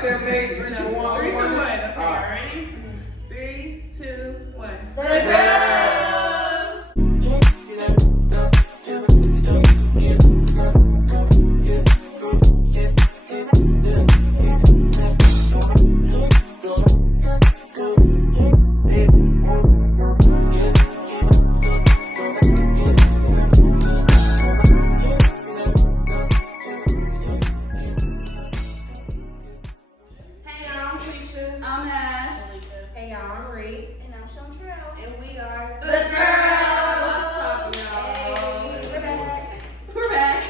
said made 3, 2, 1. 3, 2, 1. Okay, y'all ready? 3, 2, 1. The girls. Hey y'all, I'm Quisha. I'm Ash. Malika. Hey y'all, I'm Reed. And I'm Shontrell. And we are The girls. What's up, y'all? Hey, We're back. We're back.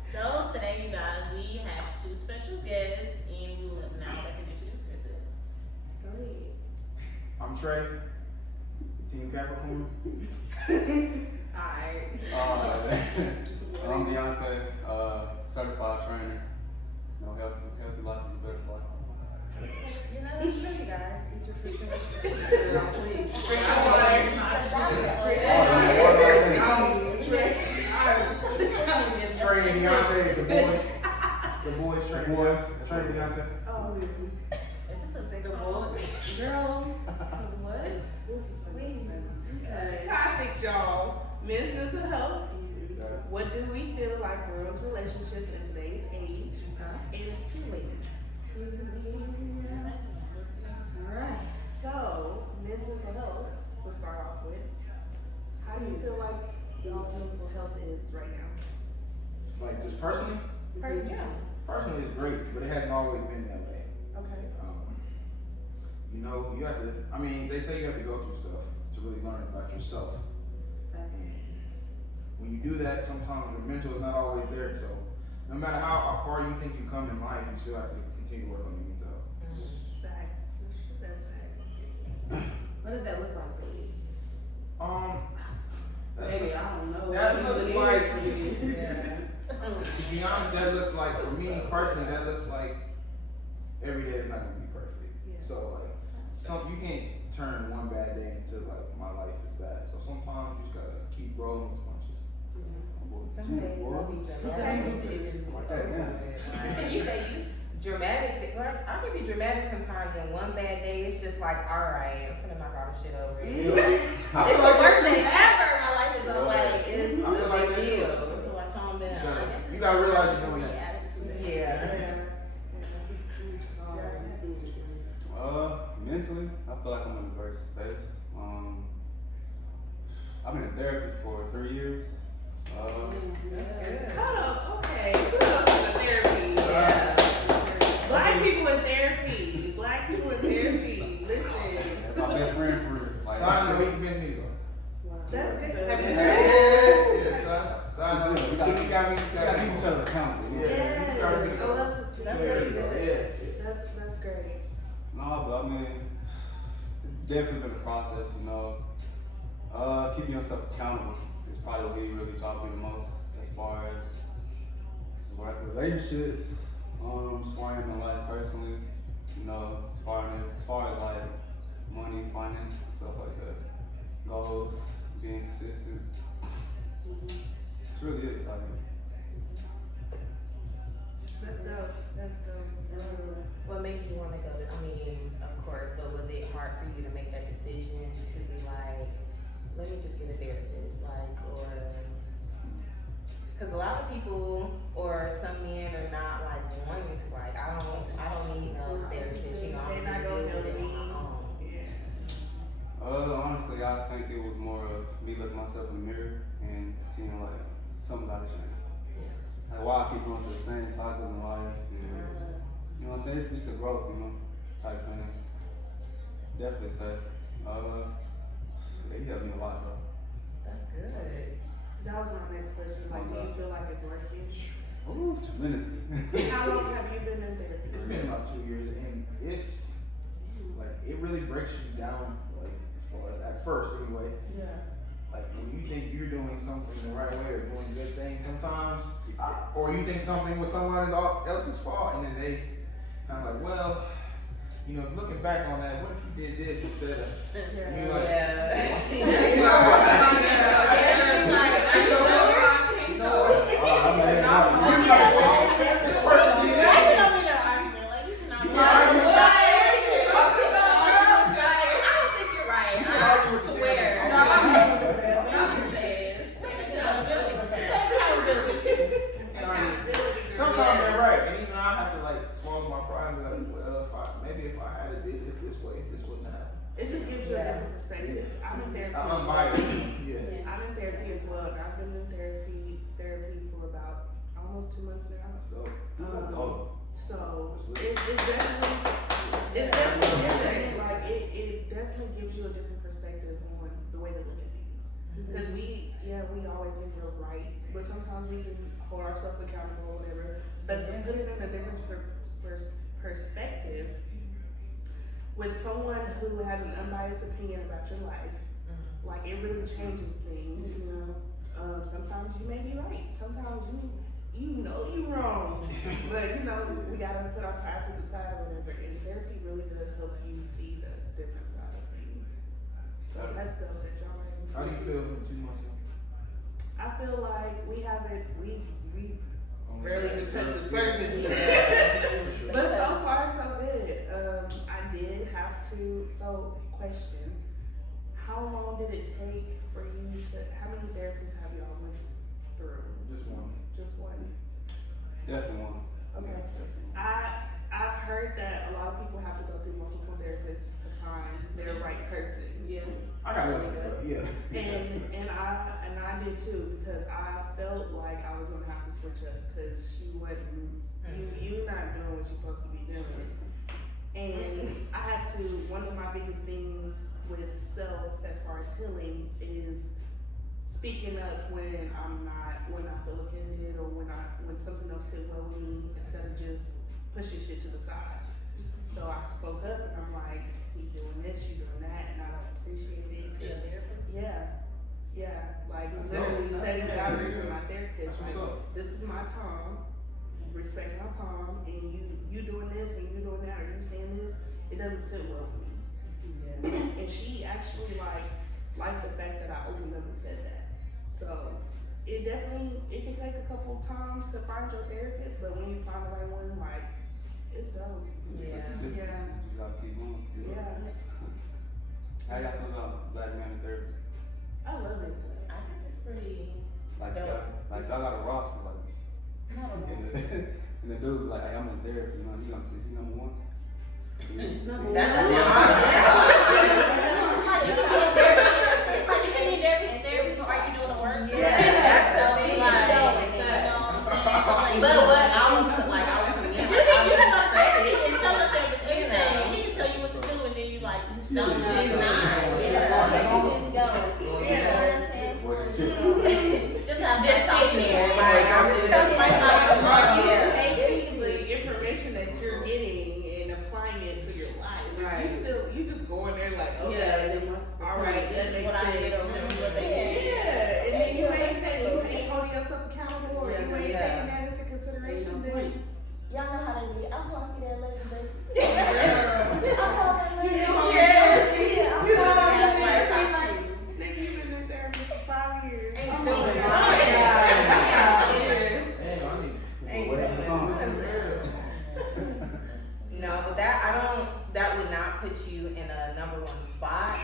So today, you guys, we have 2 special guests, and we will now let them introduce themselves. Go ahead. I'm Trey, Team Capricorn. Alright. I'm Deontay, certified trainer. You know, healthy life is the best life. You know that's true, you guys. Eat your fruits and vegetables. Trey and Deontay, the boys, Trey and Deontay. Oh, Is this a single boy? Girl. What? Okay. topics, y'all. Men's mental health. What do we feel like ruins relationship in today's age? And women. Alright. So, men's mental health, we'll start off with. How do you feel like y'all's mental health is right now? Like just personally, personally it's great, but it hasn't always been that way. Okay. You know, you have to. I mean, they say you have to go through stuff to really learn about yourself. And when you do that, sometimes your mental is not always there. So, no matter how far you think you come in life, you still have to continue to work on your mental health. Facts. That's facts. What does that look like for you? Maybe, I don't know. That What looks it like, is for you. to be honest, that looks like, for me personally, that looks like every day is not going to be perfect. Yeah. So, like, you can't turn one bad day into, like, my life is bad. So sometimes you just got to keep rolling with punches. some days I'll be dramatic. Like that, yeah. You say you dramatic. Like, I can be dramatic sometimes, and one bad day it's just like, all right, I'm gonna knock all this shit over. I It's feel the like worst thing ever. My life is so like it's I feel like a big this- deal until I calm down. you gotta realize you're doing that. Yeah. Mentally, I feel like I'm in a great space. I've been in therapy for 3 years. Good. Hold up, okay. Kudos to the therapy. Yeah. Black people in therapy. Black people in therapy. Listen. That's my best friend for like. Side note, he convinced me to go. That's good. Have you Yeah, side note. We gotta He got me. keep each other accountable. You know? Yeah, he started me to go. That's really good. Yeah. That's great. No, but I mean, it's definitely been a process, you know. Keeping yourself accountable is probably what he really taught me the most as far as relationships, scoring in life personally, you know, as far as like money, finances, stuff like that. Goals, being consistent. It's really it. Like, That's dope. That's dope. What made you want to go? I mean, of course, but was it hard for you to make that decision to be like, let me just get a therapist, like, or because a lot of people or some men are not like wanting to, like, I don't need no therapist, you know, I'm They're not gonna going deal with it to on my own. honestly, I think it was more of me looking myself in the mirror and seeing like something gotta change. Like why I keep going through the same cycles in life, and you know what I'm saying? It's just a growth, you know, type thing. Definitely say. He helped me a lot, bro. That's good. That was my next question. Like, do you feel like it's working? Ooh, tremendously. How long have you been in therapy? It's been about 2 years, and it's like it really breaks you down. Like as far as at first, anyway. Yeah. Like when you think you're doing something the right way or doing good things, sometimes, or you think something was someone else's fault, and then they kind of like, well, you know, looking back on that, what if you did this instead of? You're like, Yeah. See, that's you know, like, are you sure? I can't go. I'm I'm in therapy. Unbiased. Yeah. I'm in therapy as well. And I've been in therapy for about almost 2 months now. Let's go. So That's it's definitely different. Like it definitely gives you a different perspective on the way they look at things. Because we always think we're right, but sometimes we can hold ourselves accountable or whatever. But to put it in a different perspective with someone who has an unbiased opinion about your life, like it really changes things. You know, sometimes you may be right. Sometimes you know you're wrong, but you know we gotta put our pride to the side or whatever. And therapy really does help you see the different side of things. So that's stuff that y'all are. How do you feel in 2 months? I feel like we've barely even touched the surface. Yeah. But so far so good. I did have to. So question: how long did it take for you to? How many therapists have y'all went through? Just one. Just one. Definitely one. Okay. I've heard that a lot of people have to go through multiple therapists to find their right person. Yeah. I got lucky, but yeah. And I did too, because I felt like I was gonna have to switch up because she wasn't you're not doing what you're supposed to be doing. And I had to, one of my biggest things with self as far as healing is speaking up when I feel offended or when something else sit well with me instead of just pushing shit to the side. So I spoke up and I'm like, you doing this, you doing that, and I don't appreciate it. Yeah, like That's literally dope. setting Yeah, boundaries with yeah. my therapist. That's what's Like, up. this is my time, respect my time, and you doing this and you doing that, or you saying this, it doesn't sit well with me. And she actually liked the fact that I opened up and said that. So it can take a couple times to find your therapist, but when you find the right one, like it's dope. Yeah. You just gotta keep going. You know? Yeah, How y'all feel about black man in therapy? I love it. I think it's pretty. Like Dope. y'all got a roster, like, Not a lot. and the dude's like, hey, I'm in therapy, you know, is he number one? It's like you can be in therapy. It's like you can be in therapy. Are you doing the work? Yeah, that's the thing. Like, you know what I'm saying? So like, But what I would commend you her. I can would credit. you can tell the therapist anything. He can tell you what to do, and then you like, you just don't know. It's nice. Just have Just sitting there, like I'm just Take the information that you're getting and applying it to your life. Right. You just go in there like, okay, Yeah. all right, This that is makes what I sense. did over here, what they did. Yeah, and then you ain't holding yourself accountable, or you ain't taking that into consideration. Then Y'all know how they be. I'm gonna see that later, baby. you That's why I talk to you. Nigga, you've been in therapy for 5 years. Ain't Oh doing my it. God. Years. Damn, I need. Ain't What's doing the it. song? No, that would not put you in a number one spot.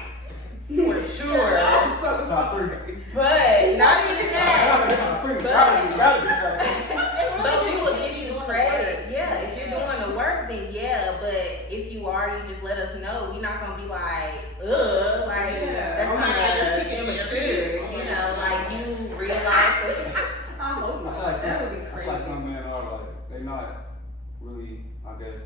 For sure. Top 3. But not even that. Top 3. Gotta be something. But we will give you credit. Yeah, if you're doing the work, then yeah. But if you are, you just let us know. We're not gonna be like, ugh, like that's kind of immature. You know, like you realize that. I hope not. That would be I feel like crazy. some men are like, they not really, I guess,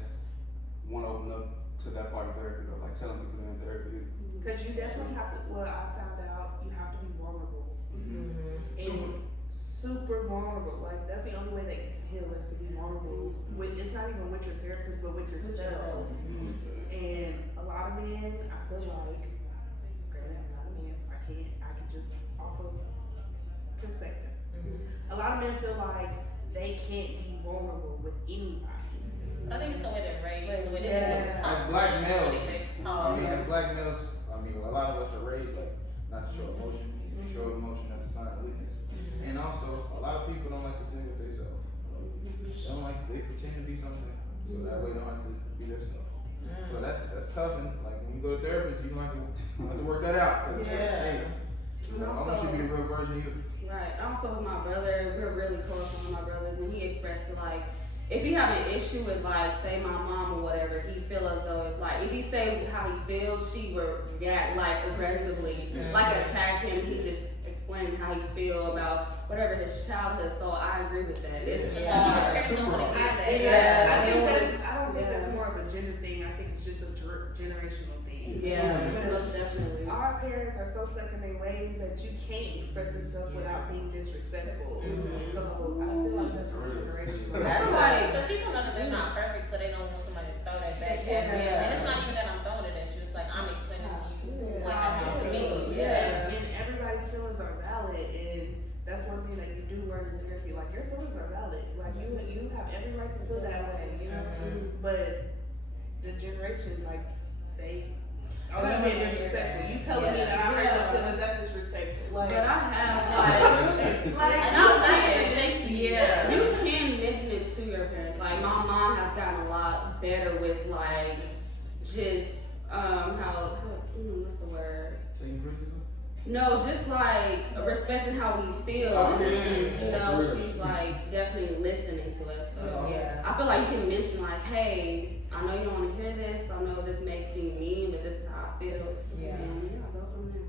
want to open up to that part of therapy, or like telling people they're in therapy. Because you definitely have to, well, I found out you have to be vulnerable. And super vulnerable. Like, that's the only way they can heal is to be vulnerable. It's not even with your therapist, but with yourself. And a lot of men, I feel like, granted, I'm not a man, so I can just offer perspective. A lot of men feel like they can't be vulnerable with anybody. I think it's the way they're raised, the way Yeah. they talk. As black the way males, they I talk. mean, as black males, a lot of us are raised like not to show emotion. If you show emotion, that's a sign of weakness. And also, a lot of people don't like to sing with themselves. They pretend to be something, so that way they don't have to be themselves. So that's tough. And like when you go to therapist, you have to work that out. 'Cause, hey, I want you to be the real version of you. Right. Also, with my brother, we're really close with my brothers, and he expressed like if he have an issue with like say my mom or whatever, he feel as though if he say how he feels, she would react like aggressively, like attack him. He just explain how he feel about whatever his childhood. So I agree with that. It's hard. I don't think that's more of a gender thing. I think it's just a generational thing. Yeah, Because most definitely. our parents are so stuck in their ways that you can't express themselves without being disrespectful. So I feel like that's a generational. That's like Because people know that they're not perfect, so they don't want somebody to throw that back at them. And it's not even that I'm throwing it at you. It's like I'm explaining to you what happened to me. And everybody's feelings are valid, and that's one thing that you do learn in therapy. Like your feelings are valid. Like you have every right to feel that way, you know. But the generation, like they. Oh, you being disrespectful. You telling me that I hurt your feelings, that's disrespectful. Like, but I have like And I'm not disrespecting you. yeah, you can mention it to your parents. Like my mom has gotten a lot better with like just how what's the word? Taking criticism? No, just like respecting how we feel in a sense, you know, she's like definitely listening to us. So Yeah. I feel like you can mention like, hey, I know you don't want to hear this. I know this may seem mean, but this is how I feel. Yeah. And yeah, go from there.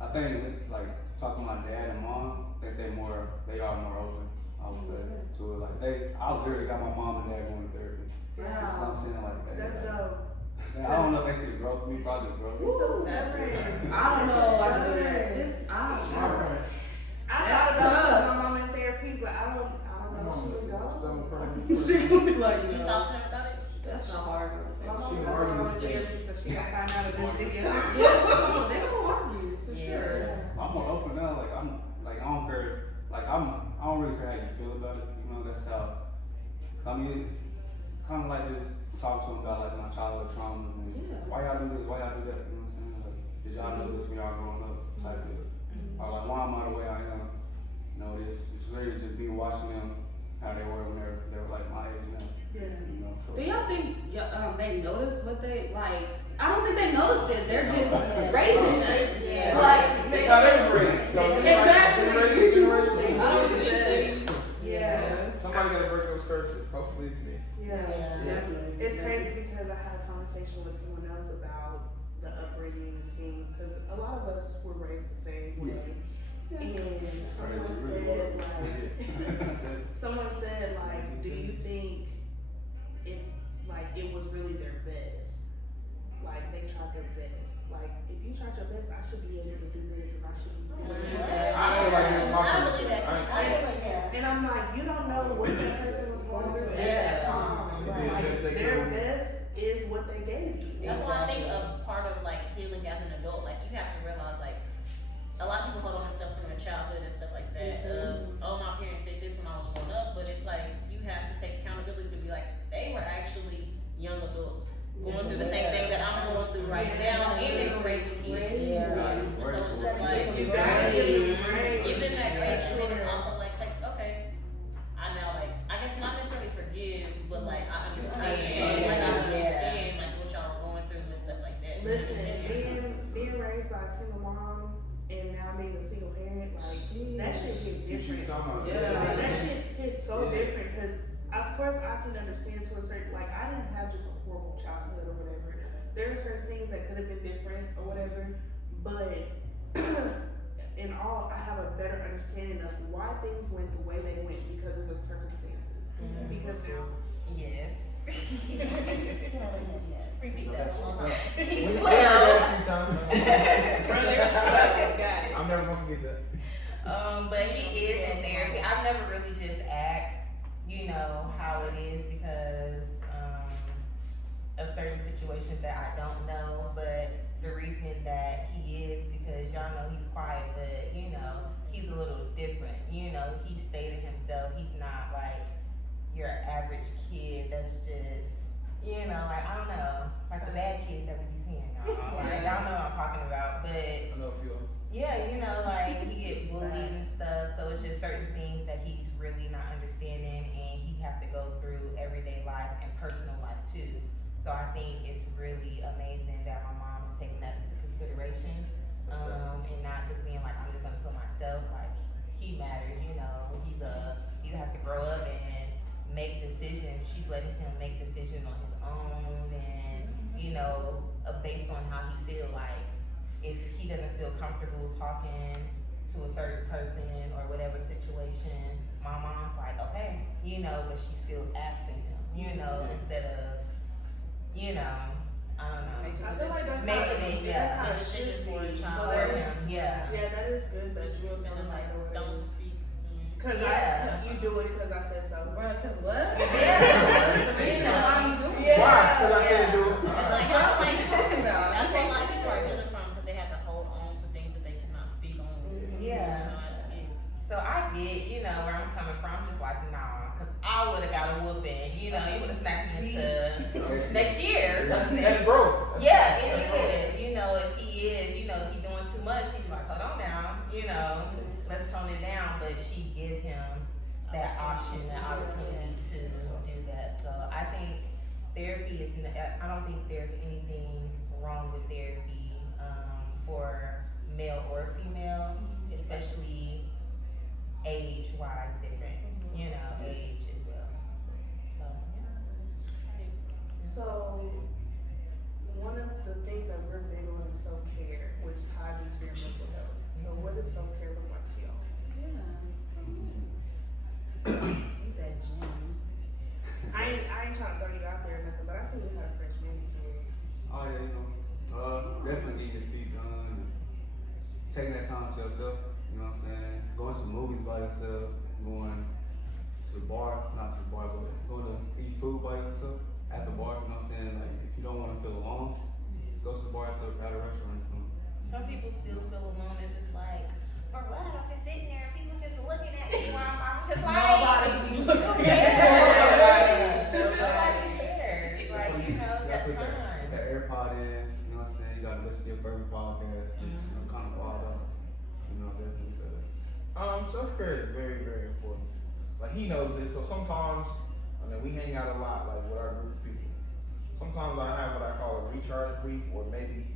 I think like talking to my dad and mom, I think they are more open, I would say, to it. Like I literally got my mom and dad going to therapy. That's what I'm saying, like that. that's dope. I don't know if they see the growth in me, probably the growth. So stubborn. I don't know if I can do that. I don't know. I thought about putting my mom in therapy, but I don't know if she would go. She gonna be like, You talk to her about it? that's a hard one. My mom She got argue my mom in with you. therapy, so she gonna find out of this video. Yeah, they gonna argue for sure. I'm more open now. I don't care. I don't really care how you feel about it. You know, that's how. I mean, it's kind of like just talk to them about like my childhood traumas and why y'all do this, why y'all do that. You know what I'm saying? Like, did y'all know this when y'all growing up? Type of. Or like, why am I the way I am? You know, it's really just me watching them how they were when they were like my age now. Yeah. You know, so. Do y'all think they notice what they like? I don't think they notice it. They're just raising us. Yeah. Like It's how they was raised. So Exactly. generationally. I don't think they. Yeah. Somebody gotta break those curses. Hopefully it's me. Yeah. Definitely. It's crazy because I had a conversation with someone else about the upbringing and things, because a lot of us were raised the same way. And someone said like, do you think if like it was really their best? Like they tried their best. Like if you tried your best, I should be able to do this and I should be able to do this. I feel like it's my I first believe place. that. I ain't- And I'm like, you don't know what that person was going through at that time. Yeah. Like their best is what they gave you. That's why I think a part of like healing as an adult, like you have to realize like a lot of people hold on to stuff from their childhood and stuff like that. Oh, my parents did this when I was growing up, but it's like you have to take accountability to be like they were actually young adults going through the same thing that I'm going through right now, and they were raising kids. So it's just like You gotta give them that grace, and then it's also like take I now like I guess not necessarily forgive, but like I understand, like I understand like what y'all are going through and stuff like that. Listen, being raised by a single mom and now being a single parent, like that shit hits different. Like, that shit hits so different because of course I can understand to a certain, like I didn't have just a horrible childhood or whatever. There are certain things that could have been different or whatever, but in all, I have a better understanding of why things went the way they went because of the circumstances. Because Yes. Repeat that one more time. We've He's heard that 12. a few times. I'm never gonna forget that. But he is in therapy. I've never really just asked, how it is because of certain situations that I don't know. But the reason that he is because y'all know he's quiet, but he's a little different. He stayed in himself. He's not like your average kid that's just, I don't know, like the bad kids that we be seeing, y'all. Like, y'all know what I'm talking about, but I know a few of them. yeah, like he get bullied and stuff, so it's just certain things that he's really not understanding, and he have to go through everyday life and personal life too. So I think it's really amazing that my mom is taking that into consideration, and not just being like, I'm just gonna put myself, like, he matters, you have to based on how he feel. Like, if he doesn't feel comfortable talking to a certain person or whatever situation, my mom's like, okay, you know, but she's still asking him, you know, instead of, you know, I don't know. I feel like that's Making it, that's how it decision should for a be. child. So For that, him, yeah. yeah, that is good that you Instead of like, like don't speak. Cause Yeah. you do it because I said so. Bruh, cause what? Yeah. What's the reason why you doing Yeah. Why? Because I said do it. It's like, how, like, talking about? that's where a lot of people are healing from because they have to hold on to things that they cannot speak on. Yeah. You know, it's- So I get, you know, where I'm coming from. I'm just like, nah, because I would have got a whooping. You know, you would have snapped me into next year or something. That's growth. Yeah, it is. You know, if he is, you know, if he's doing too much, she'd be like, hold on now, you know, let's tone it down. But she gives him that option, that opportunity to do that. So I think therapy is, I don't think there's anything wrong with therapy for male or female, especially age-wise different, you know, age as well. So, So one of the things that we're big on is self-care, which ties into your mental health. So what does self-care look like to y'all? He said Jim. I ain't trying to throw you out there or nothing, but I see you have French manicure. Oh yeah, you know, definitely getting your feet done, and taking that time to yourself. You know what I'm saying? Going to movies by yourself, going to the bar, not to the bar, but going to eat food by yourself at the bar. You know what I'm saying? Like if you don't want to feel alone, just go to the bar at a restaurant. some people still feel alone. It's just like, for what? I'm just sitting there, people just looking at me while I'm just like, Nobody. nobody cares. Like, you know, that's Put fine. that AirPod in. You know what I'm saying? You gotta listen to your favorite podcast. You know, kind of all that. You know, definitely. Self-care is very, very important. Like he knows this, so sometimes, I mean, we hang out a lot, like with our group of people. Sometimes I have what I call a recharge week, or maybe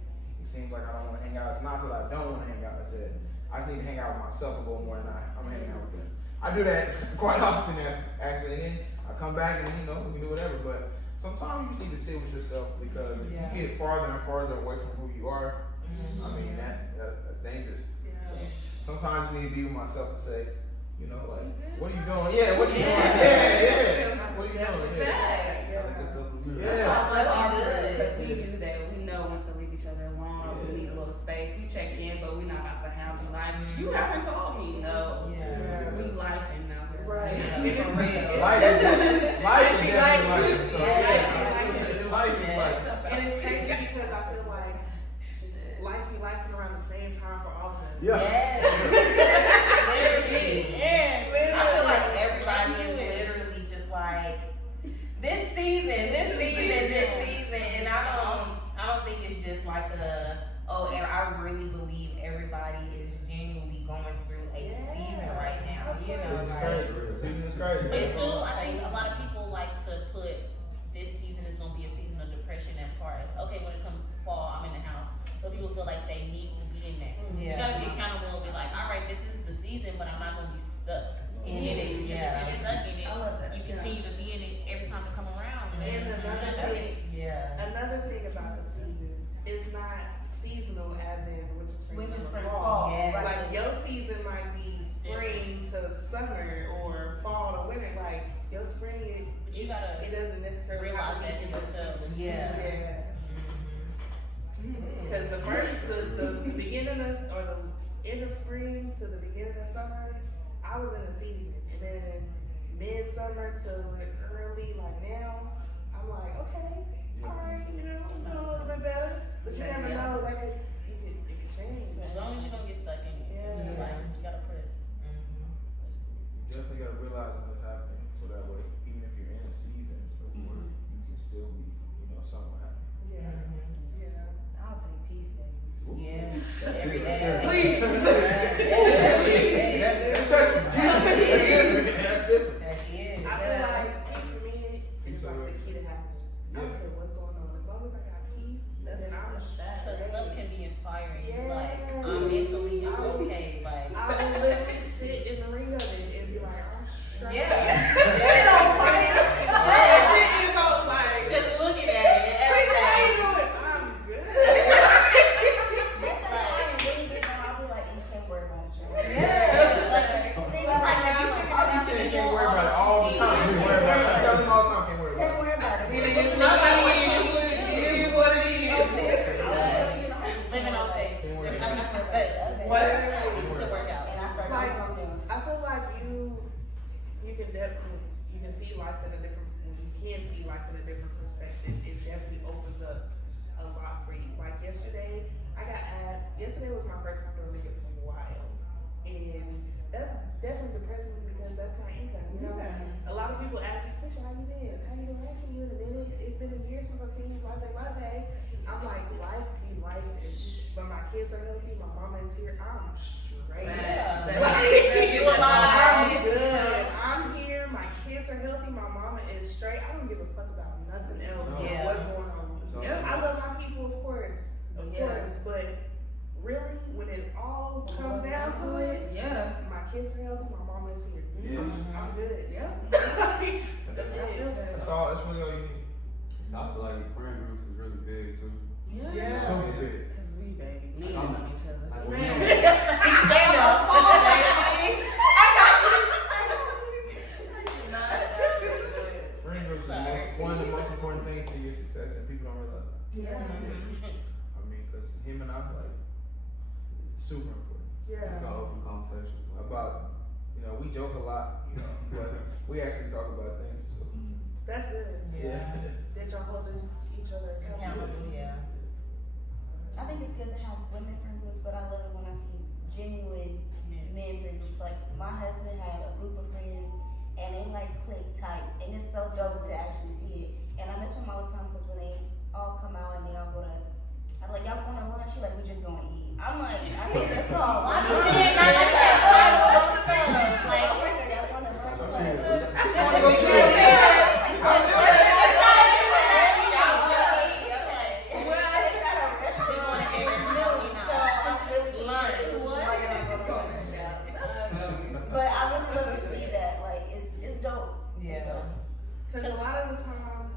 it seems like I don't want to hang out. It's not that I don't want to hang out. I said I just need to hang out with myself a little more than I'm hanging out with them. I do that quite often, actually. And then I come back and we can do whatever. But sometimes you just need to sit with yourself because if you get farther and farther away from who you are, I mean that's dangerous. Yeah. So sometimes I need to be with myself to say, like, what are you doing? Yeah, what are you doing? Yeah. What are you doing? Yeah. That's why I love our group, because we do that. We know when to leave each other alone, or we need a little space. We check in, but we're not about to have you like, you haven't called me. No. Yeah. We lifing now. Right. For real. Life is definitely life. So, Yeah. life is life. And it's crazy because I feel like life be life around the same time for all of us. Yeah. Yes. Literally. Yeah. I feel like everybody is literally just like, this season, and I don't think it's just like and I really believe everybody is genuinely going through a season right now. You know, like, Season is crazy. It's true. I think a lot of people like to put this season is gonna be a season of depression as far as when it comes to fall, I'm in the house. So people feel like they need to be in there. You gotta be accountable and be like, all right, this is the season, but I'm not gonna be stuck in it. Because if you're stuck in it, I love that. you continue to be in it every time it come around. And another thing about the seasons, it's not seasonal as in winter, spring, fall. Yes. Like your season might be spring to summer or fall to winter. Like your spring, But you gotta it doesn't necessarily realize have to that be for yourself. Yeah. Because the beginning of or the end of spring to the beginning of summer, I was in the season, and then midsummer to early like now, I'm like, okay, all right, I'm doing a little bit better, but you never know, like it could change. As long as you don't get stuck in it, it's just like you gotta press. You definitely gotta realize when it's happening, so that way, even if you're in a season, you can still be, somewhat happy. Yeah. I'll take peace, baby. yes, That's every it day. right there. Please. That touched me. That's different. That is. I feel like peace for me is like the key to happiness. I don't Yeah. care what's going on, as long as I got peace, then I'm Cause stuff can be inspiring. Yeah. Like mentally, I'm okay. Like I will literally sit in the ring of it and be like, I'm straight. Yeah. Sit on fire. That shit is on like, Just looking at it every how you day. doing? I'm good. you can definitely, you can see life in a different, perspective. It definitely opens up a lot for you. Like yesterday, yesterday was my first time doing makeup in a while. And that's definitely depressing because that's my income, you know? A lot of people ask me, Quisha, how you been? How you doing? I haven't seen you in a minute. It's been a year since I've seen you. I'm like, life be life. But my kids are healthy. My mama is here. I'm straight. You alive. I'm good. I'm here. My kids are healthy. My mama is straight. I don't give a fuck about nothing else. Yeah. What's going on? Yeah. I love my people, of course. But really, when it all comes down to it, my kids are healthy. My mama is here. Yes. I'm good. That's it. That's all. That's really all you need. So I feel like your friend groups is really big too. Yeah. So big. Cause we, baby, we I'm- love each other. Like, Stand up, come on, baby. Friend groups is one of the most important things to your success, and people don't realize that. I mean, because him and I, like, super important. About open conversations. About, we joke a lot, but we actually talk about things. So. That's good. That y'all hold each other accountable. I think it's good to have women friend groups, but I love it when I see genuine men friend groups. Like my husband had a group of friends, and they like click tight, and it's so dope to actually see it. And I miss them all the time because when they all come out and they all go to, I'm like, y'all going to lunch? She like, we just gonna eat. I'm like, I think that's all. Why do you think I like that? Like, y'all going to lunch? I want to go But I really love to see that. Like, it's dope. It's dope. Because a lot of the times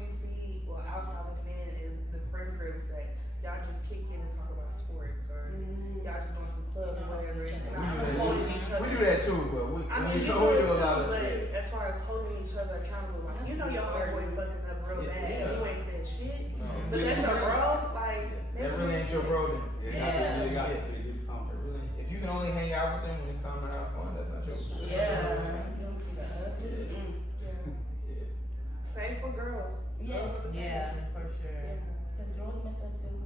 you see, well, outside looking in, is the friend groups that y'all just kick in and talk about sports, or y'all just going to the club or whatever. It's not holding each other. We do that too, but we do do it a lot too, of but it. as far as holding each other accountable, like, y'all boy fucking up real bad, and you ain't said shit. No. But that's your bro, like, That really ain't your bro then. You really got to be this conversation. If you can only hang out with them when it's time to have fun, that's not your bro. You don't see the other. Same for girls. Yes. Girls are the same. For sure. Because girls mess up too.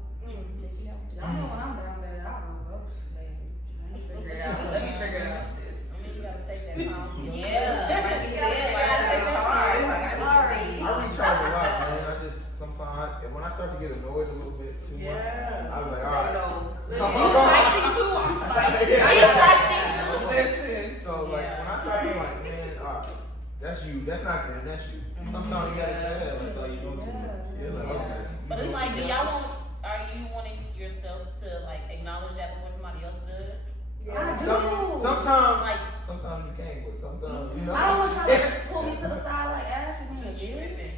Y'all know when I'm down bad, I'll go, baby. Let me figure it out. Let me figure it out, sis. You gotta take that time to yourself. Like you said, like they charge. I recharge a lot, man. I just sometimes when I start to get annoyed a little bit too much, I'm like, all right. You spicy too? I'm spicy. Yeah. She's spicy too. Listen. So like when I start being like, man, all right, that's you. That's not them. That's you. Sometimes you gotta say that. Like you doing too much. Yeah, like okay. But it's like, are you wanting yourself to like acknowledge that before somebody else does? I do. Sometimes you can't, but sometimes you know. I don't want y'all to pull me to the side like Ash and being a bitch.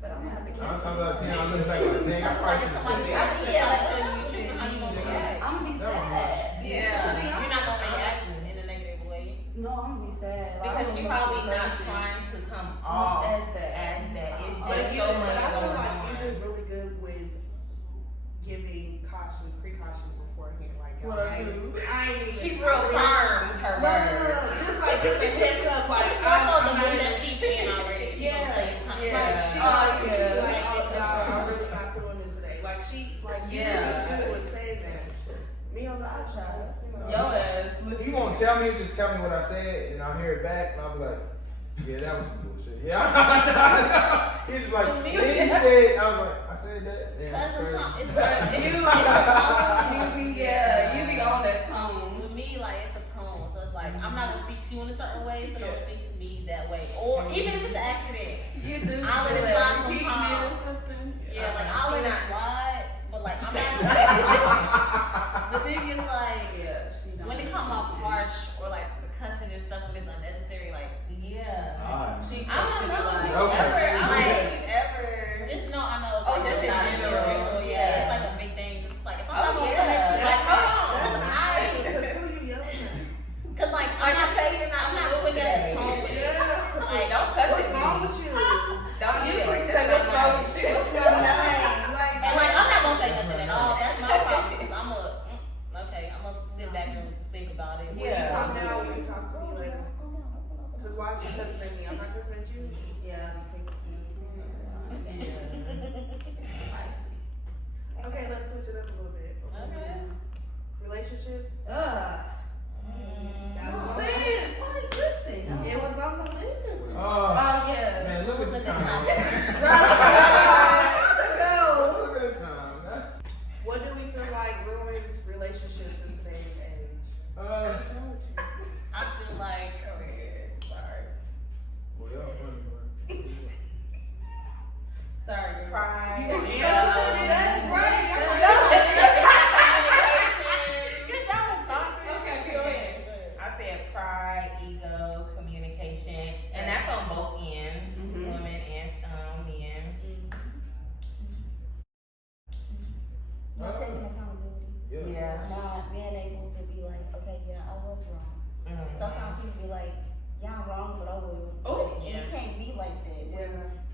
But I'm gonna have to Nine catch times out of 10, I look back like, dang, I probably should have said that. How you gonna react? I'm gonna be sad. You're not gonna react in a negative way. No, I'm gonna be sad. Because you're probably not trying to come off as that. It's But just you, so but much I feel going like you on. did really good with giving precautions beforehand. Like, What I do? She's real firm with her words. Just like give a heads up, like It's more so the mood that she's in already. She gonna tell you kind of I'm really not feeling it today. Like you really good with saying that. Me on the outside, Your ass, listen. You won't tell me, just tell me what I said, and I'll hear it back, and I'll be like, yeah, that was some bullshit. Yeah, he's like, then he said, I was like, I said that. Yeah, Cause crazy. it's the tone. You be on that tone. With me, like it's a tone. So it's like I'm not gonna speak to you in a certain way, so don't speak to me that way. Or even if it's an accident, You do. I'll let it slide He sometimes. did something. Yeah, like I'll let it slide, but like I'm not. The thing is like when it come off harsh or like the cussing and stuff, when it's unnecessary, like Alright. She I comes to don't me know. like, Ever. just know I know. Oh, just in not general. Yeah, it's like a big thing. It's like if I'm not gonna yeah. come at you, like hold on, Because who you yelling at? cause like I'm not putting that in tone with it. Like Don't cuss What's at wrong me. with you? Don't you say say what's wrong with you. and like I'm not gonna say nothing at all. That's my problem. about it. When you Yeah. come down, you can talk to me later. Cause why you cussing at me? I'm not cussing at you. Yeah. Okay, let's switch it up a little bit. Okay. Relationships. Sis, like, listen. It was on the list. Oh, yeah. man, look at the time. Look at the time. What do we feel like ruins relationships in today's age? What's wrong with you? I feel like, sorry. Well, y'all funny, bro. Sorry. Pride. That's right. Okay, go ahead. I said pride, ego, communication, and that's on both ends, women and men. Not taking accountability. Yeah. Not being able to be like, okay, yeah, I was wrong. Sometimes people be like, yeah, I'm wrong, but I will. Oh, And yeah. it can't be like that.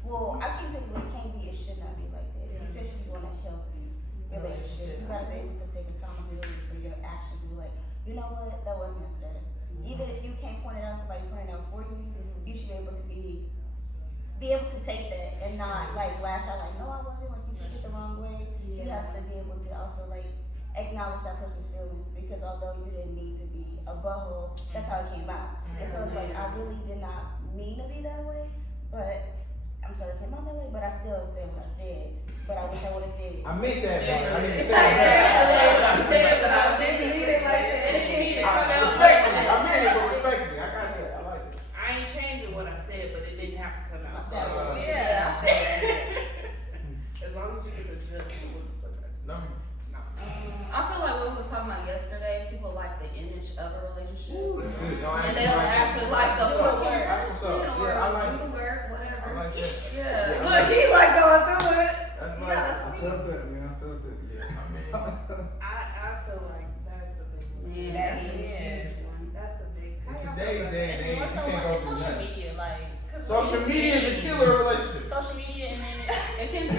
Well, I can't tell you what it can't be. It should not be like that. Especially if you want a healthy relationship. You gotta be able to take accountability for your actions and be like, you know what, that was messed up. Even if you can't point it out, somebody point it out for you, you should be able to be able to take that and not like lash out like, no, I wasn't, like you took it the wrong way. You have to be able to also like acknowledge that person's feelings, because although you didn't mean to be a butthole, that's how it came out. And so it's like, I really did not mean to be that way, but I'm sorry it came out that way, but I still said what I said. But I wish I would have said it. I meant that, but I didn't say Yeah, but I didn't mean it like that. respectfully. I meant it, but respectfully. I got that. I like it. I ain't changing what I said, but it didn't have to come out that way. Yeah, I feel that. As long as you can adjust to what the fuck I just No. I feel like what we was talking about yesterday, people like the image of a relationship. That's it. No, And they don't actually like the full work. That's what's up. You know, Yeah, I or like do the work, whatever. I like that. Yeah. Look, he like going through it. That's You like, gotta I felt that, man. I felt that. yeah, I mean, I feel like that's a big one. Man, That that's a is. huge one. That's a big in how y'all today's feel day about and age, More you so can't like, go it's through social that. media, like. 'cause Social media is a killer of relationships. Social media and then It can be.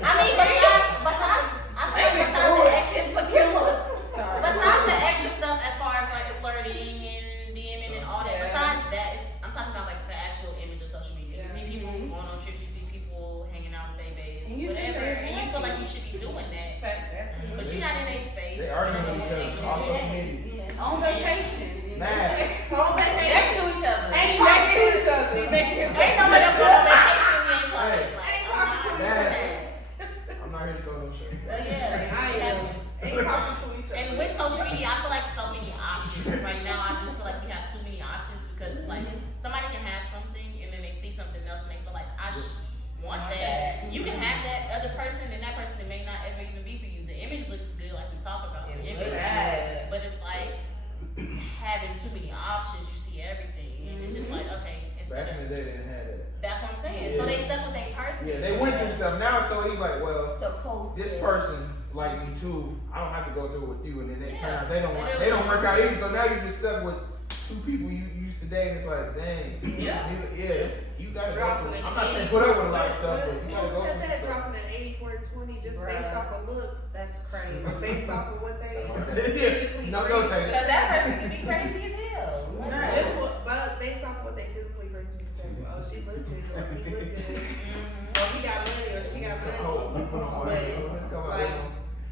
I mean, besides, I feel like besides the extra, It's a killer. besides the extra stuff as far as like flirting and DMing and all that, besides that, I'm talking about like the actual image of social media. You see people going on trips, you see people hanging out with their babes, And you think whatever, they're and you feel like you should be doing that, but you're not in their space. They arguing with each other on social media. On vacation. Mad. Next to each other. Ain't talking to each other. Ain't no way to go on vacation, we ain't talking. Hey. Like, Ain't talking to each Mad. other. I'm not here to throw no shade. Yeah, I it am. happens. Ain't talking to each other. And with social media, I feel like so many options right now. I do feel like we have too many options because it's like somebody can have something and then they see something else and they feel like I want that. You can have that other person and that person may not ever even be for you. The image looks good, like we talk about the image, Yes. but it's like having too many options. You see everything, and it's just like okay. Instead Back in of the day, they didn't have that. that's what I'm saying. So they stuck with a person. Yeah, they went through stuff. Now, so he's like, well, To post this it. person like me too. I don't have to go through it with you, and then they turn out Yeah. they don't work out either. So now you just stuck with two people you used to date, and it's like, dang, Yeah. you gotta go Dropping through. it. I'm not saying put up with a lot of stuff, but you Who gotta go said through that? stuff. Dropping an 80-40-20 just based Bruh. off of looks. That's crazy. Or based off of what they Yeah, no, go take Because it. that person can be crazy as hell. Right. just but based off of what they physically bring to the table. Oh, she look good, or he look good. Or he got money, or she got Oh, money. people don't want But, to. Let's come out. like,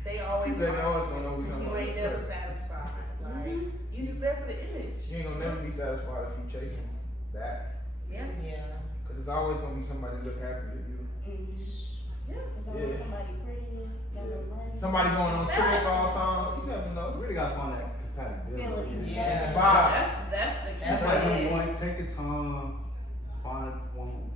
they always They always gonna know who's you on ain't never satisfied. Like you just there for the image. You ain't gonna never be satisfied if you chasing that, Yeah. Yeah. cause it's always gonna be somebody look happy with you. It's always somebody pretty, got no money. Somebody going on trips all the time. You never know. You really gotta find that compatibility. Yeah. And the vibe. That's the That's That's like it. you want take the time, find one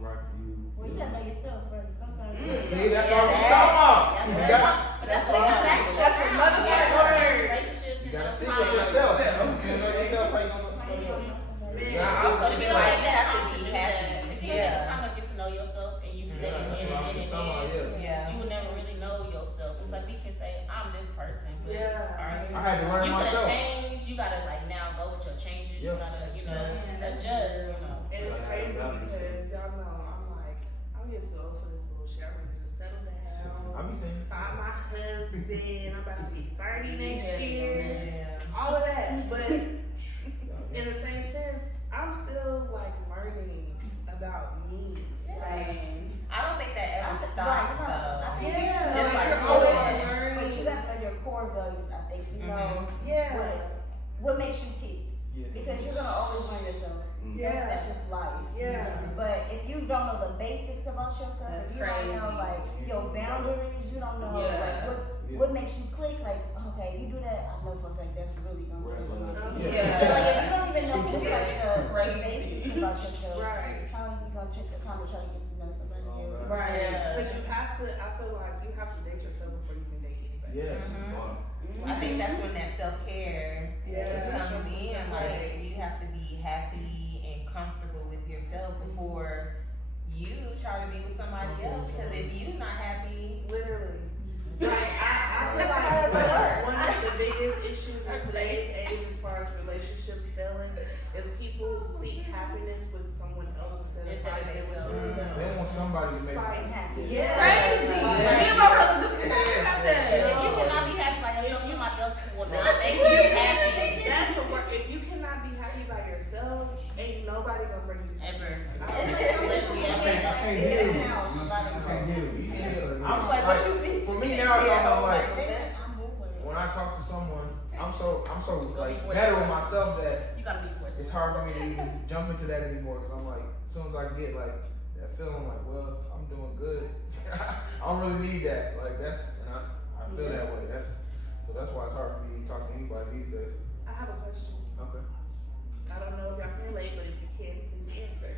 right for you. Well, you gotta know yourself first. Sometimes See, that's Yeah, all we that- talking about. That's You what got, but that's what I'm saying. That's a motherfucking word. Relationships you and gotta those see times. it yourself. You know yourself how you gonna know somebody else. Man, Yeah, I I feel If you feel don't like take you that have to time to be do happy. that, if you don't Yeah. take the time to get to know yourself and you sit Yeah, in that's it what I'm and talking about, yeah. Yeah. you will never really know yourself. It's like we can say, I'm this person, but Yeah. I had to learn you gotta myself. change, you gotta like now go with your changes, you Yeah. gotta, you know, Yeah. adjust, you know. And it's crazy because y'all know I'm like, I'm getting too old for this bullshit. I'm ready to settle down. I be saying. Find my husband. I'm about to be 30 next year. Yeah. All of But in the same sense, I'm still like learning about me. Same. I don't think that ever stops though. I think Yeah, you should like, know you're your always core, learning. but you gotta know your core values. I think you know Yeah. what makes you tick, Yeah. because you're gonna always learn yourself. Yeah. That's just life. Yeah. But if you don't know the basics about yourself, That's if you don't know crazy. like your boundaries, you don't know Yeah. like what makes you click. Like, okay, you do that, I know for a fact that's really gonna Red click. flag. Yeah. Like if you don't even know just like the Crazy. basics about yourself, Right. how are you gonna take the time to try to get to know somebody else? Right. Yeah. Because you have to, I feel like you have to date yourself before you can date anybody. Yes. I think that's when that self-care Yeah. comes in. Like, you have to be happy and comfortable with yourself before you try to be with somebody else. Because if you're not happy, Literally. Like, I feel like one of the biggest issues in today's age as far as relationships failing is people seek happiness with someone else instead of finding it with themselves. They want somebody to make Fight happy. Yeah. Crazy. Me and my brother just talking about If that. you cannot be happy by yourself, somebody else will not make you happy. That's a work. If you cannot be happy by yourself, ain't nobody gonna bring you Ever. It's like Literally I ever. can't hear you. I can't hear you. I'm like, like, what you mean? for me now, it's almost like I'm moving. when I talk to someone, I'm so like better with myself that You gotta be forced. it's hard for me to even jump into that anymore. Cause I'm like, as soon as I get like that feeling, I'm like, well, I'm doing good. I don't really need that. Like that's, and I feel that way. So that's why it's hard for me to talk to anybody these days. I have a question. Okay. I don't know if y'all can relate, but if you can, please answer.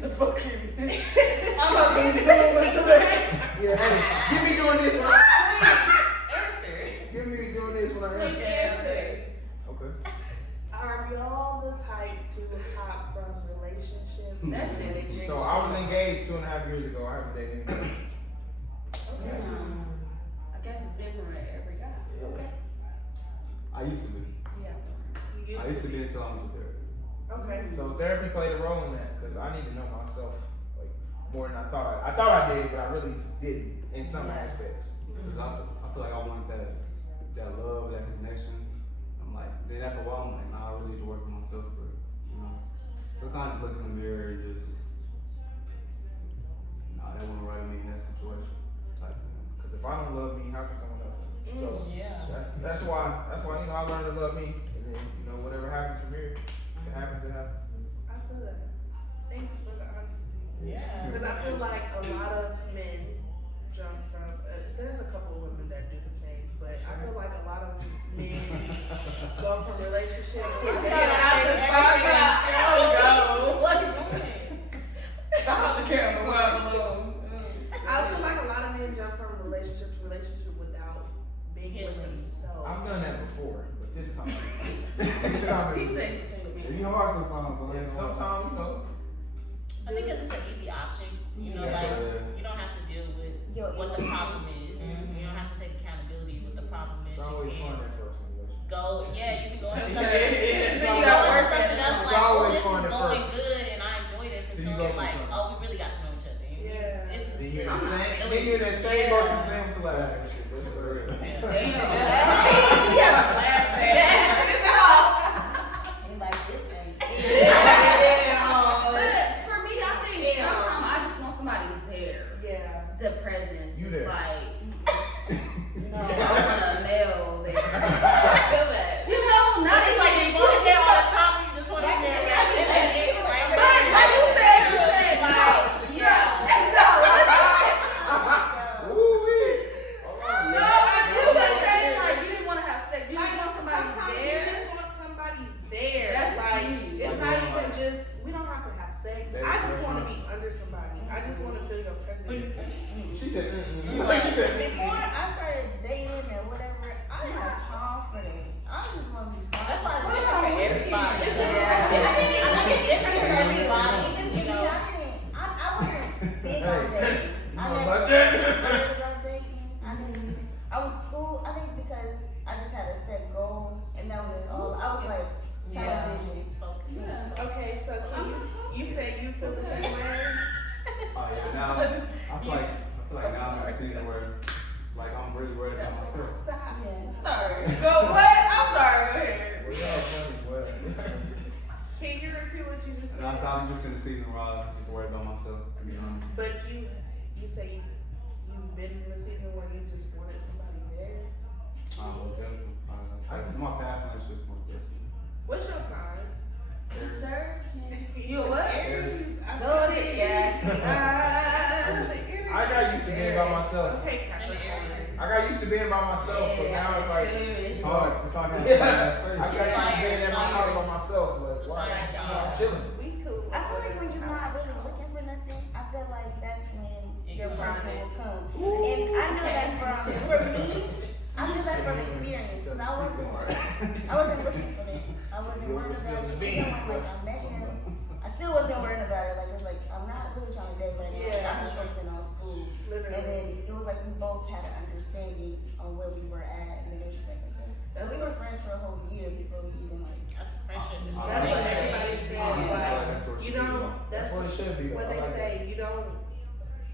The fucking. I'm about to zoom into that. Yeah. Hey, give me doing this one. answer. Give me doing this when I Please answer. answer. Okay. Are y'all the type to hop from relationships? That shit is So I was engaged 2.5 years ago. I haven't dated anybody. Okay. I guess it's different with every guy. Okay. I used to be. Yeah. You I used to be until I went to therapy. Okay. So therapy played a role in that because I need to know myself like more than I thought. I thought I did, but I really didn't in some aspects. Because I feel like I want that love, that connection. I'm like, then after a while, I'm like, nah, I really need to work on myself first. You know, so I kind of just look in the mirror and just, nah, that wasn't right with me in that situation. Like, Because if I don't love me, how can someone else? So Yeah. that's why I learned to love me, and then whatever happens from here, if it happens, it happens. I feel that. Thanks for the honesty. Yeah. Because I feel like a lot of men jump from. There's a couple of women that do the same, but I feel like a lot of men go from relationships to I feel like a lot of men jump from relationship to relationship without being with themselves. I've done that before, but this time, you know, I sometimes, but yeah, sometimes I think 'cause it's an easy option. You know, like you don't have to deal with what the problem is. You don't have to take accountability with the problem is. it's always You fun can at first. go, yeah, you can go into something. It's So you go into always- something else it's like, always this fun is at going first. good and I enjoy this Till you until go it's through like, something. oh, we really got to know each other. Yeah. This is Then you're I'm in the not same, feeling then you're in that same yeah. boat you saying to like, that shit, that's what it is. Like this thing. But for me, I think sometimes I just want somebody there. Yeah. The presence. You It's there. like, no, I want a male there. I feel that. Not It's like you want it there all the time and you just want it there. But like you said, like, Woo-wee. no, but you were saying like you didn't want to have sex. You Like, just want sometimes somebody you there. just want somebody there. That's like, sweet. it's not even just, we don't have to have sex. That I is just so want to true. be under somebody. I just want to feel your presence. She said, she said, Before I started dating or whatever, I didn't have time for that. I just want to be fine. That's why it's different for everybody. Yeah. I think it's different for everybody. You know. I wasn't big on dating. I know never about that? worried about dating. I went to school, I think because I just had a set goal and that was all. I was like, television. Okay, so can you say you feel the same way? Oh yeah, now I feel like now I'm in a season where like I'm really worried about myself. Stop. Yeah. Sorry. Go what? I'm sorry. Go ahead. what you just And I said. thought I'm just in the season where I just worry about myself, to be honest. But you say you've been in a season where you just wanted somebody there. Definitely. My past relationships were just. What's your sign? You a what? Aries. So did yes. I got used to being by myself. Okay, Capricorn. I got used to being by myself, so now it's like It's hard. It's hard to Yeah. have I got used to being in my house by myself. Like, wow, I'm chilling. We cool. I feel like when you're not really looking for nothing, I feel like that's when your person will come. And I know that for me, I knew that from experience because I wasn't looking for it. I wasn't worried about it. And then when I met him, I still wasn't worried about it. Like it was like I'm not really trying to date right now. Yeah. I'm just focusing on school. Literally. And then it was like we both had an understanding on where we were at, and then it was just like okay. So we were friends for a whole year before we even like. That's friendship. That's what everybody says. Like, That's what it you should don't. be. That's what it should be. what I they like say. You don't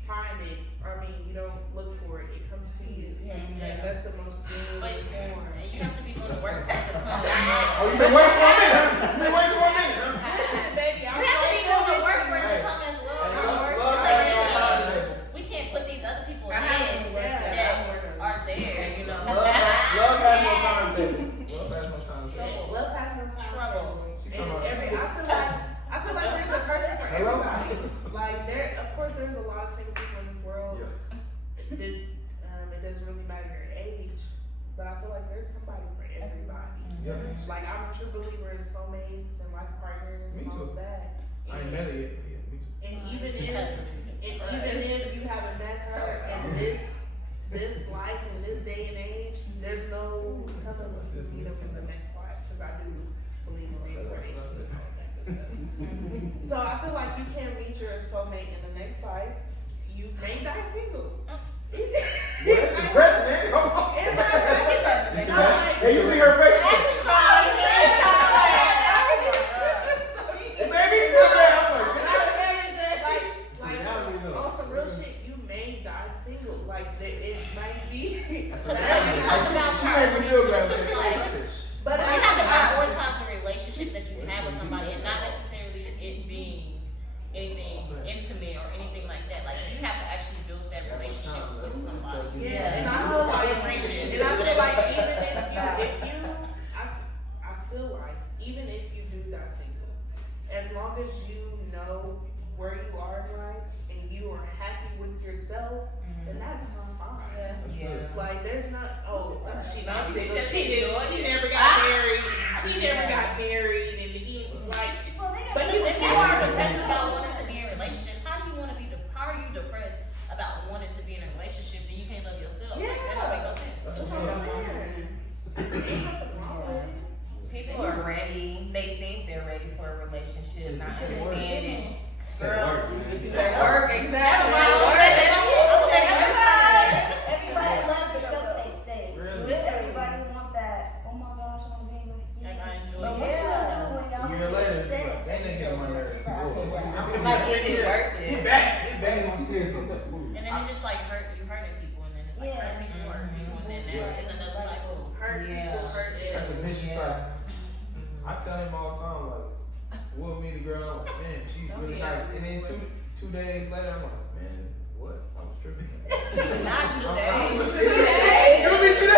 find it. I mean, you don't look for it. It comes to you. Yeah. And that's the most genuine But form. you have to be doing the work for it to come. Oh, you been waiting for a minute? Huh? You been waiting for a minute? Huh? Listen, baby, You I'm have to be grateful doing the that work you- for it to Hey. come as well. Hey, Our work love is has like, no timetable. we can't put these other people I in haven't worked that that. are there, you know. Love has no timetable. Love has no timetable. Love has no time. Trouble. She And talking about I feel like there's a person for Hello? everybody. Like of course, there's a lot of single people in this world. Yeah. It doesn't really matter your age, but I feel like there's somebody for everybody. Yeah. Like I'm a true believer in soulmates and life partners Me and all too. of that. I ain't met her yet, but yeah, me too. And even if you haven't met her in this life in this day and age, there's no telling what you meet them in the next life because I do believe in reincarnation and all that good stuff. So I feel like you can't meet your soulmate in the next life. You may die single. Well, that's depressing, man. Come on. It's not depressing. You see No, that? like- Hey, you see her face? Actually, It made me feel bad. I'm like, like on some real shit, you may die single. Like it might be. That's what we talk about. She made me feel bad. It's just like, But you have to prioritize the relationship that you have with somebody and not necessarily it being anything intimate or anything like that. Like you have to actually build that relationship with somebody. Yeah, and I feel like, Friendship. and I feel like I feel like even if you do die single, as long as you know where you are in life and you are happy with yourself, then that's fine. Yeah. Like there's not she not single. Just She enjoy didn't. She it. never got married. He never got married, and he like. But if you are depressed about wanting to be in a relationship, how do you want to be? How are you depressed about wanting to be in a relationship and you can't love yourself? Like, that don't make no sense. That's what I'm saying. Ain't nothing wrong with it. People are ready. They think they're ready for a relationship, not understanding. Girl, Work, exactly. Everybody loves the cupcake stage. Really? Everybody want that. Oh my gosh, I want to be in your skin. Like, I enjoy But it. what you gonna do when y'all A year later, set it? that nigga get my nerves. Like, is it worth it? Get back. Bang on serious. And then it's just like you hurting people, and then it's like Yeah. hurting people, hurting people, and then that is another cycle. Hurt Yeah. people hurt. That's a vicious cycle. I tell him all the time, like, we'll meet a girl, I'm like, man, she's really nice. And then two days later, I'm like, man, what? I was tripping. Not 2 I'm days. like, 2 days? It'll be 2 days.